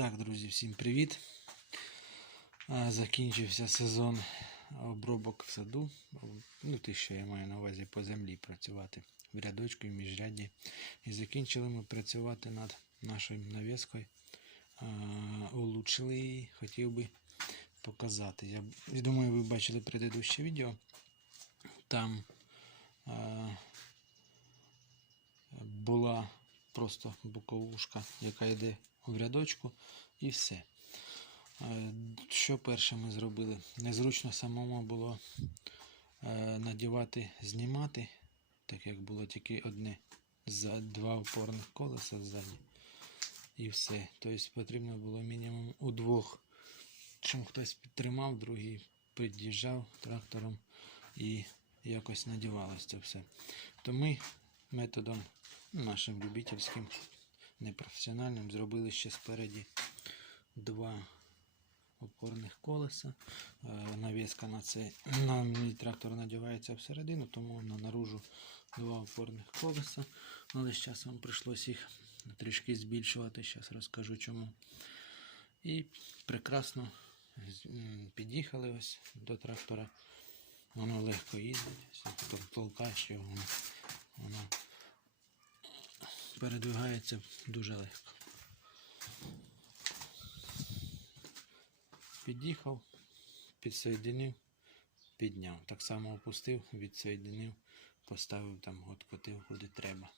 Так, друзі, всім привіт. Закінчився сезон обробок в саду. Ну, те, що я маю на увазі по землі працювати в рядочку і міжрядді. І закінчили ми працювати над нашою навіскою. Улучшили її, хотів би показати. Я, я думаю, ви бачили предыдущее відео. Там а, була просто боковушка, яка йде в рядочку, і все. Е, Що перше ми зробили? Незручно самому було е, надівати, знімати, так як було тільки одне два опорних колеса ззаді. І все. Тобто потрібно було мінімум у двох, щоб хтось підтримав, другий під'їжджав трактором і якось надівалось це все. То ми методом нашим любительським, непрофесіональним зробили ще спереді два опорних колеса. Е, Навіска на цей на мій трактор надівається всередину, тому на наружу два опорних колеса. Але з часом прийшлося їх трішки збільшувати. Зараз розкажу чому. І прекрасно під'їхали ось до трактора. Воно легко їздить. Толкаєш його, воно передвигається дуже легко. Під'їхав, підсоєдинив, підняв. Так само опустив, відсоєдинив, поставив там, откотив куди треба.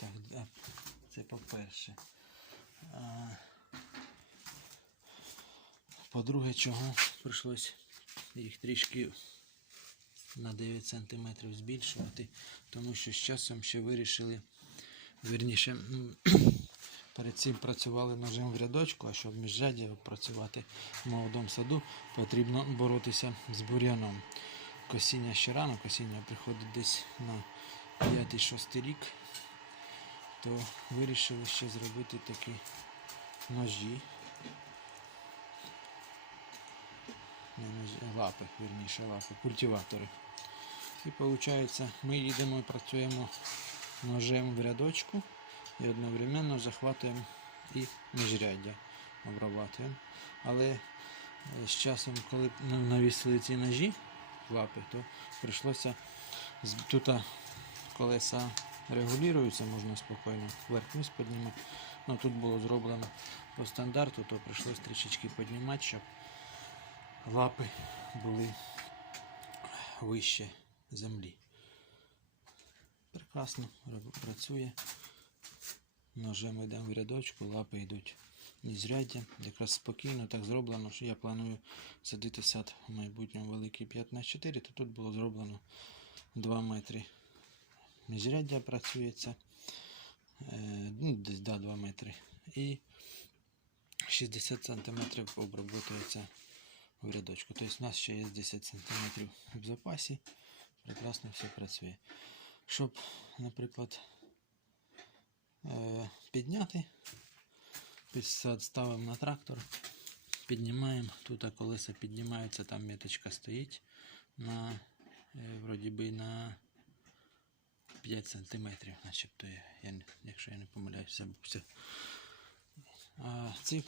Так, це по-перше. По-друге, чого прийшлось їх трішки на 9 см збільшувати, тому що з часом ще вирішили, вірніше, перед цим працювали ножем в рядочку, а щоб міжряді працювати в молодому саду, потрібно боротися з бур'яном. Косіння ще рано, косіння приходить десь на 5-6 рік, то вирішили ще зробити такі ножі. Не ножі, лапи, вірніше лапи, культиватори. І виходить, ми їдемо і працюємо ножем в рядочку і одновременно захватуємо і міжряддя обрабатуємо. Але е, з часом, коли навісили ці ножі, лапи, то прийшлося тут колеса регулюються, можна спокійно вверх-вниз піднімати. Ну, тут було зроблено по стандарту, то прийшлося трішечки піднімати, щоб лапи були вище землі. Прекрасно працює. Ножем йдемо в рядочку, лапи йдуть міжряддя. Якраз спокійно так зроблено, що я планую садити сад в майбутньому великий 5 на 4 то тут було зроблено 2 метри. Міжряддя працюється. Е, ну, десь да, 2 метри. І 60 см оброботується в рядочку. Тобто у нас ще є 10 см в запасі. Прекрасно все працює. Щоб, наприклад, е, підняти, ставимо на трактор, піднімаємо. Тут колеса піднімаються, там меточка стоїть на, е, вроді би на 5 см, начебто, я, якщо я не помиляюсь, забувся. А ці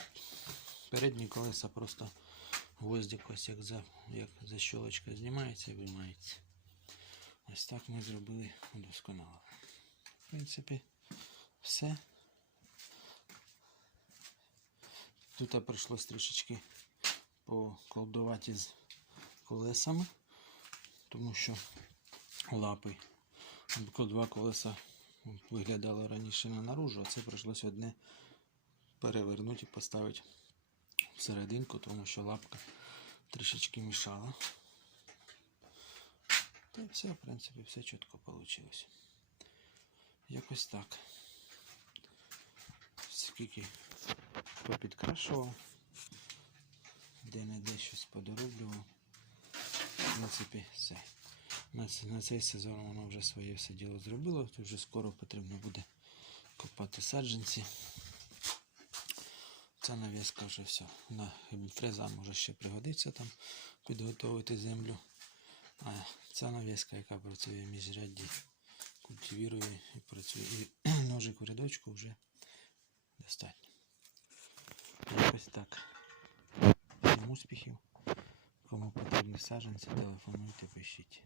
передні колеса просто гвоздик ось як за, як защолочка знімається і виймається. Ось так ми зробили досконало. В принципі, все. Тут прийшлось трішечки поколдувати з колесами, тому що лапи, два колеса виглядали раніше на наружу, а це прийшлось одне перевернути і поставити всерединку, тому що лапка трішечки мішала. Та й все, в принципі, все чітко вийшло. Якось так. Скільки попідкрашував, де-не-де щось подороблював. В принципі, все. На, на цей сезон воно вже своє все діло зробило. Тут вже скоро потрібно буде копати саджанці. Ця навіска вже все. На фреза може ще пригодиться там підготовити землю. А ця нав'язка, яка працює в міжрядді, культивірує і працює. І ножик в рядочку вже достатньо. Якось так. Всім успіхів. Кому потрібні саджанці, телефонуйте, пишіть.